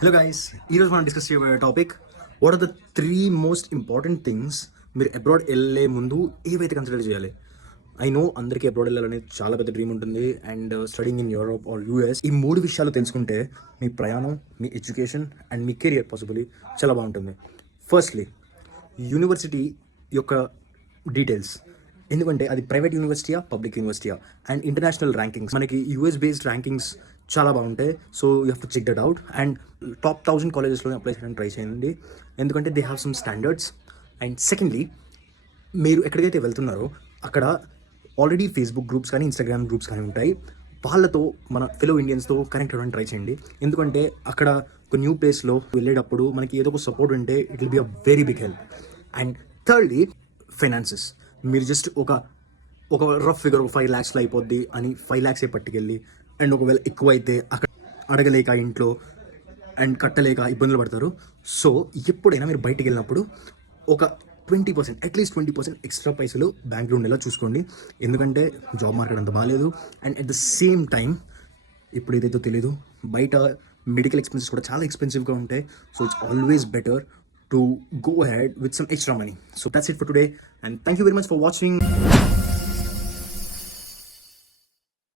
Hello guys, ఈరోజు మనం discuss చేయబోయే topic what are the 3 most important things మీరు అబ్రాడ్ వెళ్ళే ముందు ఏవైతే కన్సిడర్ చేయాలి. ఐ నో అందరికీ అబ్రాడ్ వెళ్ళాలని చాలా పెద్ద డ్రీమ్ ఉంటుంది and studying in Europe or US. ఈ 3 విషయాలు తెలుసుకుంటే మీ ప్రయాణం, మీ ఎడ్యుకేషన్ అండ్ మీ కెరియర్ పాసిబుల్లీ చాలా బాగుంటుంది. ఫస్ట్లీ, యూనివర్సిటీ యొక్క డీటెయిల్స్. ఎందుకంటే అది ప్రైవేట్ యూనివర్సిటీయా, పబ్లిక్ యూనివర్సిటీయా, అండ్ ఇంటర్నేషనల్ ర్యాంకింగ్స్. మనకి యూఎస్ బేస్డ్ ర్యాంకింగ్స్ చాలా బాగుంటాయి. So you have to check that out. And top 1000 కాలేజెస్లో అప్లై చేయడానికి ట్రై చేయండి, ఎందుకంటే they have some standards. And secondly, మీరు ఎక్కడికైతే వెళ్తున్నారో అక్కడ ఆల్రెడీ ఫేస్బుక్ గ్రూప్స్ కానీ ఇన్స్టాగ్రామ్ గ్రూప్స్ కానీ ఉంటాయి. వాళ్ళతో, మన ఫెలో ఇండియన్స్తో కనెక్ట్ అవ్వడానికి ట్రై చేయండి. ఎందుకంటే అక్కడ ఒక న్యూ ప్లేస్లో వెళ్ళేటప్పుడు మనకి ఏదో ఒక సపోర్ట్ ఉంటే it will be a very big help. And thirdly, finances. మీరు జస్ట్ ఒక రఫ్ ఫిగర్ ఒక 5 lakhsలో అయిపోద్ది అని 5 lakhs పట్టుకెళ్ళి, అండ్ ఒకవేళ ఎక్కువ అయితే అక్కడ అడగలేక ఇంట్లో అండ్ కట్టలేక ఇబ్బందులు పడతారు. సో ఎప్పుడైనా మీరు బయటికి వెళ్ళినప్పుడు ఒక 20%, అట్లీస్ట్ 20% ఎక్స్ట్రా పైసలు బ్యాంక్లో ఉండేలా చూసుకోండి. ఎందుకంటే జాబ్ మార్కెట్ అంత బాగాలేదు. And at the same time ఇప్పుడు ఏదైతే తెలీదు, బయట మెడికల్ ఎక్స్పెన్సెస్ కూడా చాలా ఎక్స్పెన్సివ్గా ఉంటాయి. So it's always better to go ahead with some extra money. So that's it for today, and thank you very much for watching.